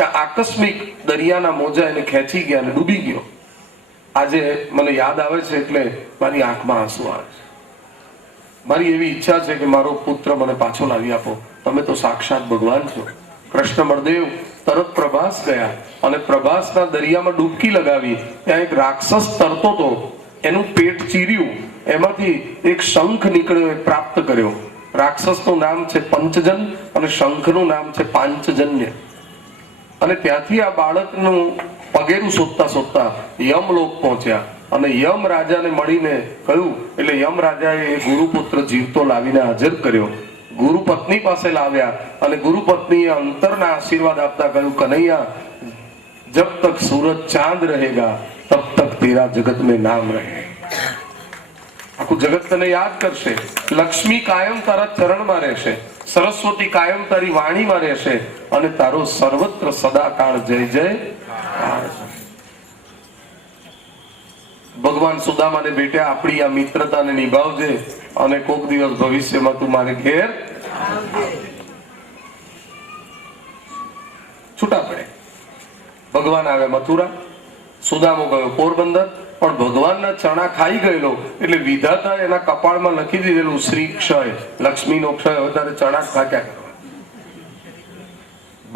ત્યાં આકસ્મિક દરિયાના મોજા એને ખેંચી ગયા અને ડૂબી ગયો. આજે મને યાદ આવે છે એટલે મારી આંખમાં આંસુ આવે છે. મારી એવી ઈચ્છા છે કે મારો પુત્ર મને પાછો લાવી આપો. તમે તો સાક્ષાત ભગવાન છો. કૃષ્ણ બળદેવ તરત પ્રભાસ ગયા અને પ્રભાસના દરિયામાં ડૂબકી લગાવી. ત્યાં એક રાક્ષસ તરતો હતો, એનું પેટ ચીર્યું, એમાંથી એક શંખ નીકળ્યો, એ પ્રાપ્ત કર્યો. રાક્ષસનું નામ છે પંચજન અને શંખનું નામ છે પાંચજન્ય. અને ત્યાંથી આ બાળકનું પગેરું શોધતા શોધતા યમલોક પહોંચ્યા અને યમ રાજાને મળીને કહ્યું. એટલે યમ રાજાએ એ ગુરુપુત્ર જીવતો લાવીને હાજર કર્યો. ગુરુ પત્ની પાસે લાવ્યા અને ગુરુ પત્નીએ અંતરના આશીર્વાદ આપતા કહ્યું, કનૈયા જબ તક સૂરજ ચાંદ રહેગા તબ તક તેરા જગત में નામ રહે. આખું જગત તને યાદ કરશે. લક્ષ્મી કાયમ તારા ચરણમાં રહેશે, સરસ્વતી કાયમ તારી વાણીમાં રહેશે અને તારો સર્વત્ર સદાકાળ જય જય. ભગવાન સુદામાને બેટા આપણી આ મિત્રતાને નિભાવજે અને કોક દિવસ ભવિષ્યમાં તું મારે ઘેર છૂટા પડે. ભગવાન આવે મથુરા, સુદામો ગયો પોરબંદર, પણ ભગવાનના ચણા ખાઈ ગયેલો એટલે વિધાતા એના કપાળમાં લખી દીધેલું શ્રી ક્ષય, લક્ષ્મીનો ક્ષય. હવે તારે ચણા ખાક્યા કરવા.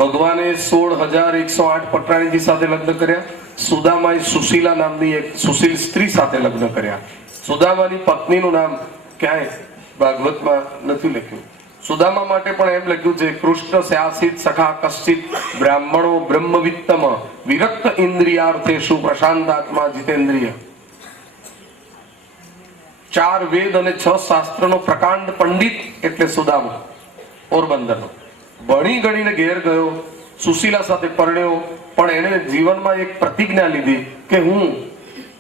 ભગવાને 16,108 પટરાણીજી સાથે લગ્ન કર્યા. સુદામાએ સુશીલા નામની એક સુશીલ સ્ત્રી સાથે લગ્ન કર્યા. સુદામાની પત્નીનું નામ ક્યાંય ભાગવતમાં નથી લખ્યું. સુદામા માટે પણ એમ લખ્યું છે, કૃષ્ણ સ્યાસિત સખા કશ્ચિત બ્રાહ્મણો બ્રહ્મવિત્તમ વિરક્ત ઇન્દ્રિયાર્થેષુ પ્રશાંતાત્મા જીતેન્દ્રિય. 4 વેદ અને 6 શાસ્ત્રનો પ્રકાંડ પંડિત એટલે સુદામા પોરબંદરનો. ભણી ગણીને ઘેર ગયો, સુશીલા સાથે પરણ્યો, પણ એને જીવનમાં એક પ્રતિજ્ઞા લીધી કે હું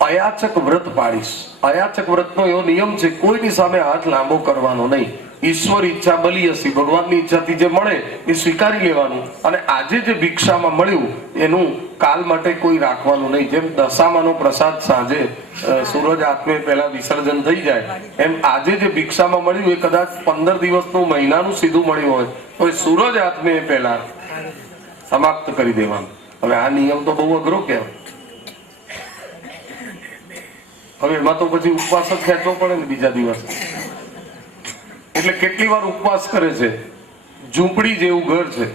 અયાચક વ્રત પાડીશ. અયાચક વ્રતનો એવો નિયમ છે, કોઈની સામે હાથ લાંબો કરવાનો નહીં. ઈશ્વર ઈચ્છા બલી હસી, ભગવાનની ઈચ્છાથી જે મળે એ સ્વીકારી લેવાનું અને આજે જે ભિક્ષામાં મળ્યું એનું કાલ માટે કોઈ રાખવાનું નહીં. જેમ દશામાનો પ્રસાદ સાંજે સૂરજ આત્મે પહેલા વિસર્જન થઈ જાય, એમ આજે જે ભિક્ષામાં મળ્યું એ કદાચ 15 દિવસનું મહિનાનું સીધું મળ્યું હોય તો એ સૂરજ આત્મે પહેલા સમાપ્ત કરી દેવાનું. હવે આ નિયમ તો બહુ અઘરો કહેવાય. હવે એમાં તો પછી ઉપવાસ જ ખેંચવો પડે ને બીજા દિવસે. એટલે કેટલી વાર ઉપવાસ કરે છે. ઝૂંપડી જેવું ઘર છે,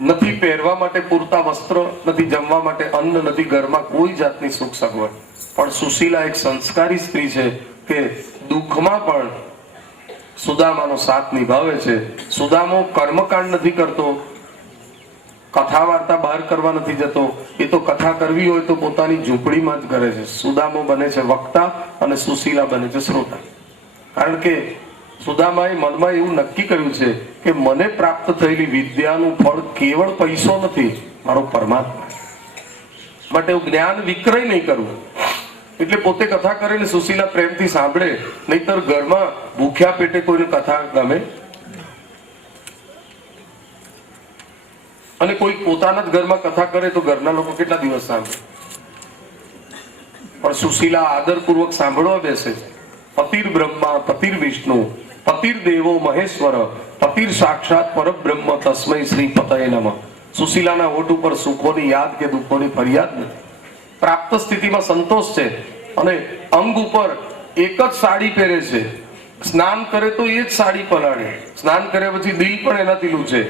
નથી પહેરવા માટે પૂરતા વસ્ત્ર, નથી જમવા માટે અન્ન, નથી ઘરમાં કોઈ જાતની સુખ સગવડ. પણ સુશીલા એક સંસ્કારી સ્ત્રી છે કે દુઃખમાં પણ સુદામાનો સાથ નિભાવે છે. સુદામો કર્મકાંડ નથી કરતો, કથા વાર્તા બહાર કરવા નથી જતો. એ તો કથા કરવી હોય તો પોતાની ઝૂંપડીમાં જ કરે છે. સુદામો બને છે વક્તા અને સુશીલા બને છે શ્રોતા. કારણ કે સુદામાએ મનમાં એવું નક્કી કર્યું છે કે મને પ્રાપ્ત થયેલી વિદ્યાનું ફળ કેવળ પૈસો નથી, મારો પરમાત્મા. માટે હું જ્ઞાન વિક્રય નહીં કરું. એટલે પોતે કથા કરે ને સુશીલા પ્રેમથી સાંભળે, નહીતર ઘરમાં ભૂખ્યા પેટે કોઈને કથા ગમે. અને કોઈ પોતાના જ ઘરમાં કથા કરે તો ઘરના લોકો કેટલા દિવસ સાંભળે. પણ સુશીલા આદરપૂર્વક સાંભળવા બેસે છે. પતિર બ્રહ્મા પતિર વિષ્ણુ પતિર દેવો મહેશ્વર પતિર સાક્ષાત પરબ્રહ્મ તસ્મૈ શ્રી પતયે નમઃ. સુશીલાના હોઠ ઉપર સુખોની યાદ કે દુઃખોની ફરિયાદ નથી. પ્રાપ્ત સ્થિતિમાં સંતોષ છે અને અંગ ઉપર એક જ સાડી પહેરે છે. સ્નાન કરે તો એ જ સાડી પલાળે. સ્નાન કર્યા પછી દિલ પણ એનાથી લૂછે.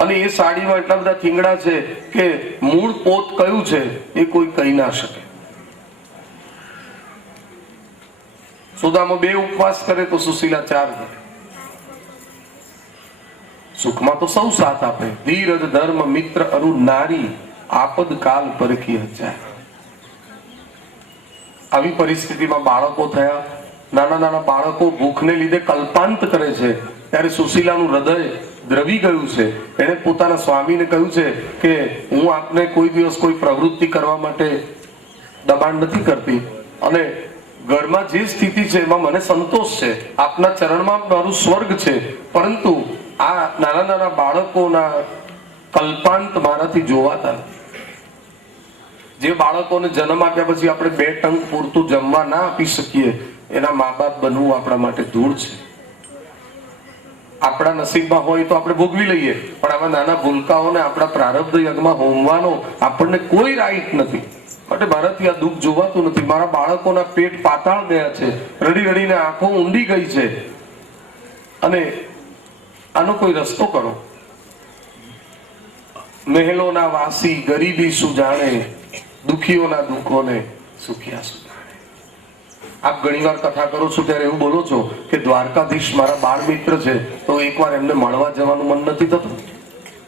અને એ સાડીમાં એટલા બધા થીંગડા છે કે મૂળ પોત કયું છે એ કોઈ કહી ના શકે. સુદામો 2 ઉપવાસ કરે તો સુશીલા 4 કરે. સુખમાં તો સૌ સાથ આપે. ધીરજ ધર્મ મિત્ર અરુ નારી આપદ કાલ પરખી હજાય. આવી પરિસ્થિતિમાં બાળકો થયા. નાના નાના બાળકો ભૂખને લીધે કલ્પાંત કરે છે. ત્યારે સુશીલાનું હૃદય દ્રવી ગયું છે. એણે પોતાના સ્વામીને કહ્યું છે કે હું આપને કોઈ દિવસ કોઈ પ્રવૃત્તિ કરવા માટે દબાણ નથી કરતી અને ઘરમાં જે સ્થિતિ છે એમાં મને સંતોષ છે. આપના ચરણમાં મારું સ્વર્ગ છે. પરંતુ આ નાના નાના બાળકોના કલ્પાંત મારાથી જોવાતા. જે બાળકોને જન્મ આપ્યા પછી આપણે 2 ટંક પૂરતું જમવા ના આપી શકીએ, એના મા બાપ બનવું આપણા માટે ધૂળ છે. આપણા નસીબમાં હોય તો આપણે ભોગવી લઈએ, પણ આવા નાના ભૂલકાઓને આપણા પ્રારબ્ધ યજ્ઞમાં હોમવાનો આપણને કોઈ રાઈટ નથી. માટે મારાથી આ દુઃખ જોવાતું નથી. મારા બાળકોના પેટ પાતાળ ગયા છે, રડી રડીને આંખો ઊંડી ગઈ છે, અને આનો કોઈ રસ્તો કરો. મહેલોના વાસી ગરીબી શું જાણે, દુખીઓના દુઃખોને સુખિયા શું જાણે. આપ ઘણીવાર કથા કરો છો ત્યારે એવું બોલો છો કે દ્વારકાધીશ મારા બાળ મિત્ર છે, તો એકવાર એમને મળવા જવાનું મન નથી થતું?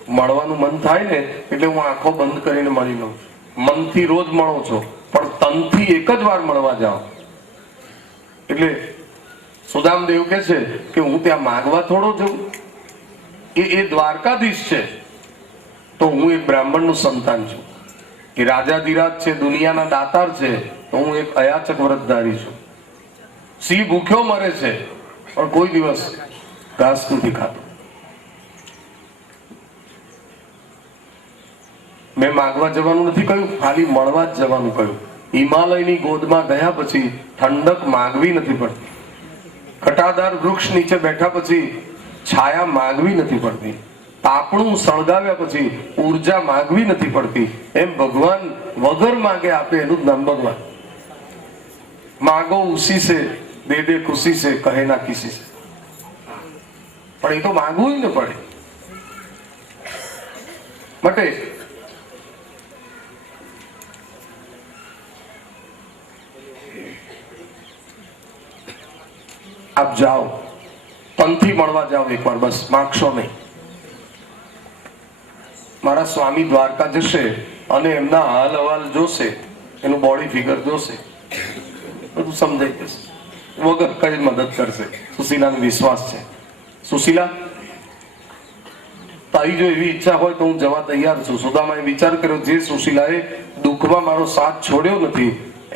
મળવાનું મન થાય ને એટલે હું આંખો બંધ કરીને મળી લઉં. મનથી રોજ મળો છો, પણ તનથી એક જ વાર મળવા જાઓ. એટલે સુદામદેવ કે છે કે હું ત્યાં માગવા થોડો જઉં, એ દ્વારકાધીશ છે, તો હું એક બ્રાહ્મણનું સંતાન છું. એ રાજાધિરાજ છે, દુનિયાના દાતાર છે, તો હું એક અયાચક વ્રતધારી છું. સિંહ ભૂખ્યો મરે છે, પણ કોઈ દિવસ ઘાસ નથી ખાતો. મેં માગવા જવાનું નથી કહ્યું, ખાલી મળવા જ જવાનું કહ્યું. હિમાલયની ગોદમાં ગયા પછી ઠંડક માગવી નથી પડતી. ઘટાદાર વૃક્ષ નીચે બેઠા પછી છાયા માગવી નથી પડતી. તાપણું સળગાવ્યા પછી ઉર્જા માગવી નથી પડતી. એમ ભગવાન વગર માગે આપે એનું જ નામ ભગવાન. માગો ઉસી સે દે દે ખુશી સે કહે ના કિસી સે. પણ એ તો માગવું જ ન પડે. માટે આપ જાઓ, તનથી મળવા જાઓ એકવાર, બસ માગશો નહીં. મારા સ્વામી દ્વારકા જશે અને એમના હાલ હવાલ જોશે, એનું બોડી ફિગર જોશે, બધું સમજાઈ જશે. વગર કઈ મદદ કરશે. સુશીલાનો વિશ્વાસ છે. સુશીલા, તારી જો એવી ઈચ્છા હોય તો હું જવા તૈયાર છું. સુદામાએ વિચાર કર્યો, જે સુશીલાએ દુઃખમાં મારો સાથ છોડ્યો નથી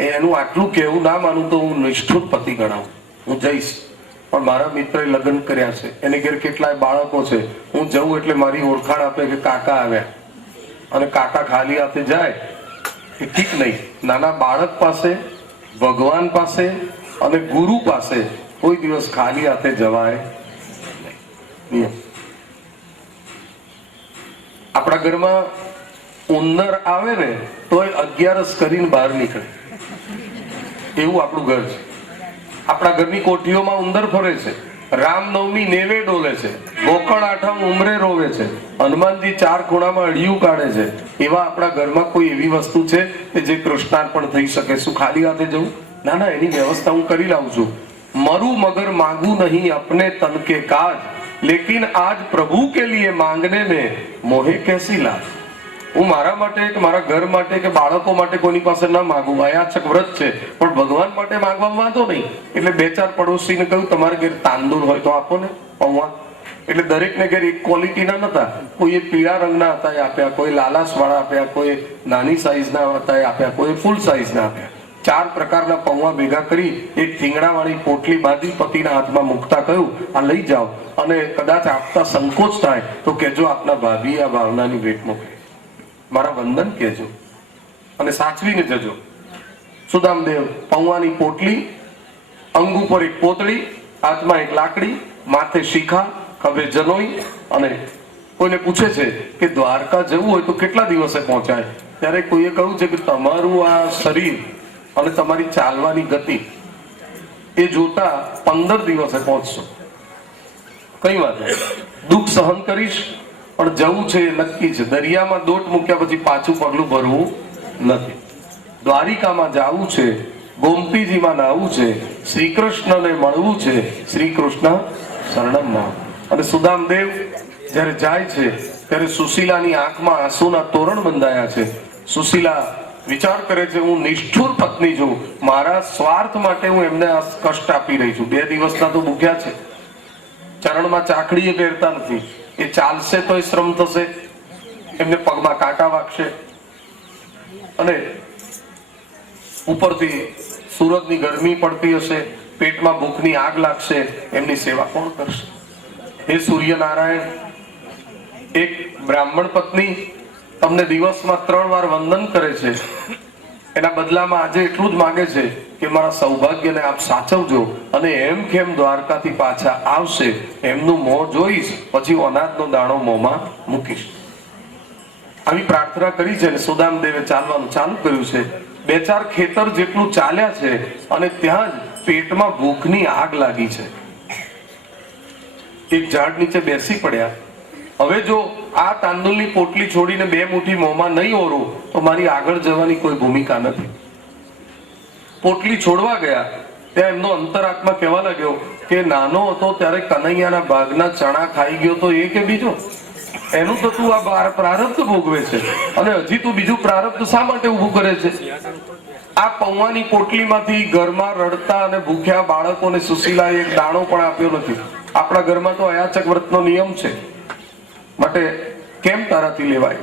એનું આટલું કહેવું ના માનું તો હું નિષ્ઠુર પતિ ગણાવું. હું જઈશ, પણ મારા મિત્રએ લગ્ન કર્યા છે, એને ઘેર કેટલાય બાળકો છે. હું જઉં એટલે મારી ઓળખાણ આપે કે કાકા આવ્યા, અને કાકા ખાલી હાથે જાય એ ઠીક નહીં. નાના બાળક પાસે, ભગવાન પાસે અને ગુરુ પાસે કોઈ દિવસ ખાલી હાથે જવાય નહીં. આપણા ઘરમાં ઉંદર આવે ને તો એ 11 કરીને બહાર નીકળે, એવું આપણું ઘર છે. આપણા ઘરની કોઠીઓમાં ઉંદર ફરે છે, રામનવમી નેવે ડોલે છે, ગોકળ આઠમ ઉમરે રોવે છે, હનુમાનજી 4 ખૂણામાં અડિયું કાઢે છે. એવા આપણા ઘરમાં કોઈ એવી વસ્તુ છે કે જે કૃષ્ણાર્પણ થઈ શકે? શું ખાલી હાથે જવું? ના ના, એની વ્યવસ્થા હું કરી લાવું છું. મરું મગર માગું નહીં अपने तन के काज, लेकिन आज प्रभु के लिए मांगने में मोहे कैसी लाज. હું મારા માટે કે મારા ઘર માટે કે બાળકો માટે કોઈની પાસે ના માંગુ. અયાચક વ્રત છે, પણ ભગવાન માટે માંગવામાં વાંધો નહીં. એટલે 2-4 પડોશીને કહ્યું, તમારે ઘેર તાંદૂર હોય તો આપો ને પૌવા. એટલે દરેકને ઘેર એક ક્વોલિટીના નતા. કોઈ પીળા રંગના હતા એ આપ્યા, કોઈ લાલાશ વાળા આપ્યા, કોઈ નાની સાઈઝના હતા એ આપ્યા, કોઈ ફૂલ સાઈઝના આપ્યા. 4 પ્રકારના પૌવા ભેગા કરી એક થીંગડા વાળી પોટલી બાંધી પતિના હાથમાં મૂકતા કહ્યું, આ લઈ જાઓ, અને કદાચ આપતા સંકોચ થાય તો કહેજો આપના ભાભી આ ભાવનાની ભેટ મોકલે, મારા વંદન કહેજો અને સાચવીને જજો. સુદામદેવ પૌવાની પોટલી, અંગ ઉપર એક પોતળી, હાથમાં એક લાકડી, માથે શિખા, ખભે જનોઈ, અને કોઈને પૂછે છે કે દ્વારકા જવું હોય તો કેટલા દિવસે પહોંચાય? ત્યારે કોઈએ કહ્યું છે કે તમારું આ શરીર અને તમારી ચાલવાની ગતિ એ જોતા 15 દિવસે પહોંચશો. કઈ વાત, દુઃખ સહન કરીશ, પણ જવું છે એ નક્કી છે. દરિયામાં દોટ મૂક્યા પછી પાછું પગલું ભરવું નથી. દ્વારિકામાં જવું છે, ગોમતીજીમાં નાવું છે, શ્રી કૃષ્ણને મળવું છે, શ્રી કૃષ્ણ શરણમ. અને સુદામદેવ જ્યારે જાય છે ત્યારે સુશીલાની આંખમાં આંસુના તોરણ બંધાયા છે. સુશીલા વિચાર કરે છે, હું નિષ્ઠુર પત્ની છું, મારા સ્વાર્થ માટે હું એમને આ કષ્ટ આપી રહી છું. 2 દિવસના તો ભૂખ્યા છે, ચરણમાં ચાકડીએ પહેરતા નથી, એ ચાલશે તો શ્રમ થશે, એમને પગમાં કાંટા વાગશે, અને ઉપરથી સુરતની ગરમી પડતી હશે, પેટમાં ભૂખની આગ લાગશે, એમની સેવા કોણ કરશે? હે સૂર્યનારાયણ, એક બ્રાહ્મણ પત્ની તમને દિવસમાં 3 વાર વંદન કરે છે, એના બદલામાં આજે એટલું જ માંગે છે કે મારા સૌભાગ્યને આપ સાચવજો, અને એમ કેમ દ્વારકાથી પાછા આવશે એમનું મોં જોઈશ, પછી અનાજનો દાણો મોંમાં મૂકીશ. આવી પ્રાર્થના કરી છે. અને સુદામદેવે ચાલવાનું ચાલુ કર્યું છે. 2-4 ખેતર જેટલું ચાલ્યા છે અને ત્યાં જ પેટમાં ભૂખની આગ લાગી છે. એક ઝાડ નીચે બેસી પડ્યા. હવે જો આ તાંદુલની પોટલી છોડીને 2 મુઠ્ઠી મોંમાં નહીં ઓરું તો મારી આગળ જવાની કોઈ ભૂમિકા નથી. પોટલી છોડવા ગયા ત્યાં એમનો અંતરાત્મા કહેવા લાગ્યો કે નાનો હતો ત્યારે કનૈયાના ભાગના ચણા ખાઈ ગયો તો એ કે બીજો? એનું તો તું આ પ્રારબ્ધ ભોગવે છે, અને હજી તું બીજું પ્રારબ્ધ શા માટે ઊભું કરે છે? આ પૌવાની પોટલીમાંથી ઘરમાં રડતા અને ભૂખ્યા બાળકોને સુશીલાએ એક દાણો પણ આપ્યો નથી. આપણા ઘરમાં તો અયાચક વ્રતનો નિયમ છે, માટે કેમ તારાથી લેવાય?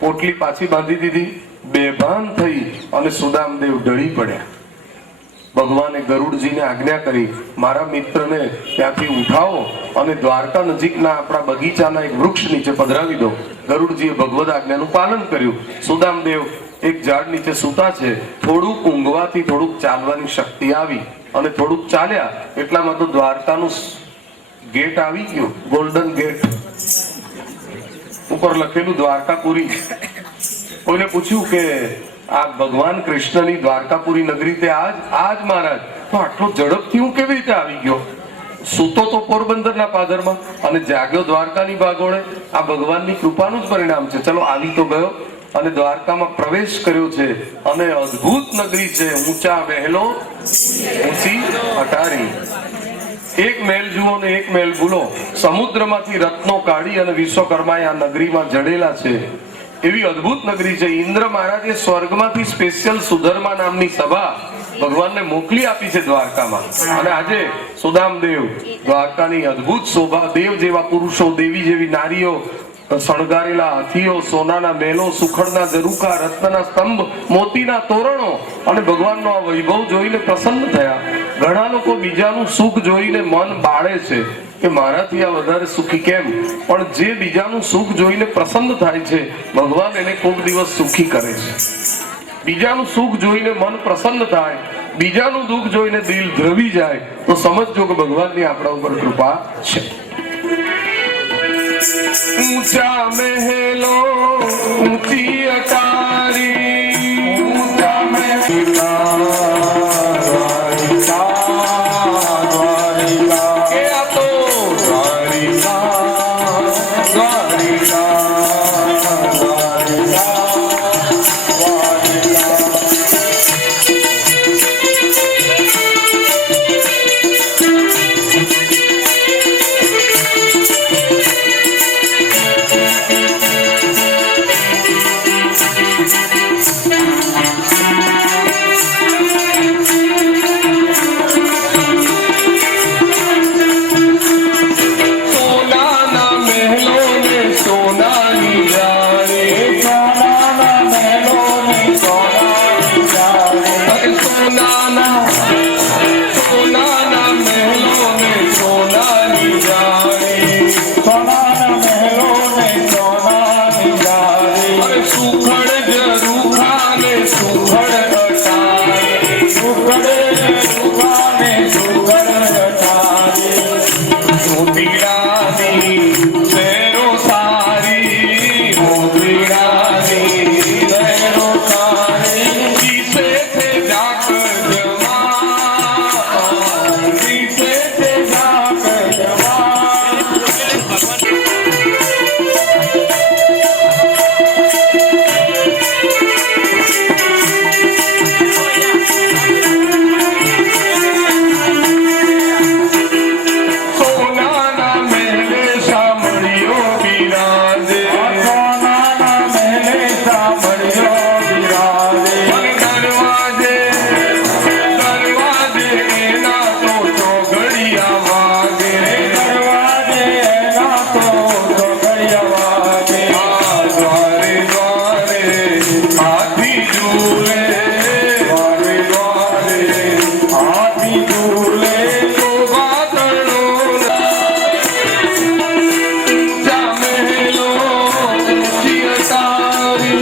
પોટલી પાછી બાંધી દીધી. બેભાન થઈ અને સુદામદેવ ઢળી પડ્યા. ભગવાને ગરુડજીને આજ્ઞા કરી, મારા મિત્રને ત્યાંથી ઉઠાવો અને દ્વારકા નજીકના આપણા બગીચાના એક વૃક્ષ નીચે પધરાવી દો. ગરુડજીએ ભગવદ આજ્ઞાનું પાલન કર્યું. સુદામદેવ એક ઝાડ નીચે સૂતા છે. થોડુંક ઊંઘવાથી થોડુંક ચાલવાની શક્તિ આવી અને થોડુંક ચાલ્યા એટલામાં તો દ્વારકાનું ગેટ આવી ગયું, ગોલ્ડન ગેટ. ઉપર લખેલું દ્વારકાપુરી. કોઈને પૂછ્યું કે આ ભગવાન કૃષ્ણની દ્વારકાપુરી નગરી તે આજ મહારાજ, તો આટલો ઝડપથી હું કેવી રીતે આવી ગયો? સૂતો તો પોરબંદરના પાદરમાં અને જાગ્યો દ્વારકાની ભાગોળે. આ ભગવાનની કૃપાનું જ પરિણામ છે. ચલો, આવી તો ગયો અને દ્વારકામાં પ્રવેશ કર્યો છે, અને અદ્ભુત નગરી છે. ઊંચા મહેલો ઊંચી અટારી. એક મહેલ જુઓ ને એક મહેલ ભૂલો. સમુદ્રમાંથી રત્નો કાઢી અને વિશ્વકર્માએ આ નગરીમાં જડેલા છે. એવી અદ્ભુત નગરી છે. ઇન્દ્ર મહારાજે સ્વર્ગમાંથી સ્પેશિયલ સુધર્મા નામની સભા ભગવાનને મોકલી આપી છે દ્વારકામાં. અને આજે સુદામદેવ દ્વારકાની અદ્ભુત શોભા, દેવ જેવા પુરુષો, દેવી જેવી નારીઓ, શણગારેલા હાથીઓ, સોનાના મહેલો, સુખડના ઝરૂખા, રત્નના સ્તંભ, મોતીના તોરણો, અને ભગવાનનો આ વૈભવ જોઈને પ્રસન્ન થયા. ઘણા લોકો બીજાનું સુખ જોઈને મન બાળે છે કે મારાથી આ વધારે સુખી કેમ, પણ જે બીજાનું સુખ જોઈને પ્રસન્ન થાય છે ભગવાન એને કોઈક દિવસ સુખી કરે છે. બીજાનું સુખ જોઈને મન પ્રસન્ન થાય, બીજાનું દુઃખ જોઈને દિલ દ્રવી જાય, તો સમજજો કે ભગવાનની આપણા ઉપર કૃપા છે. ઊંચા મહેલો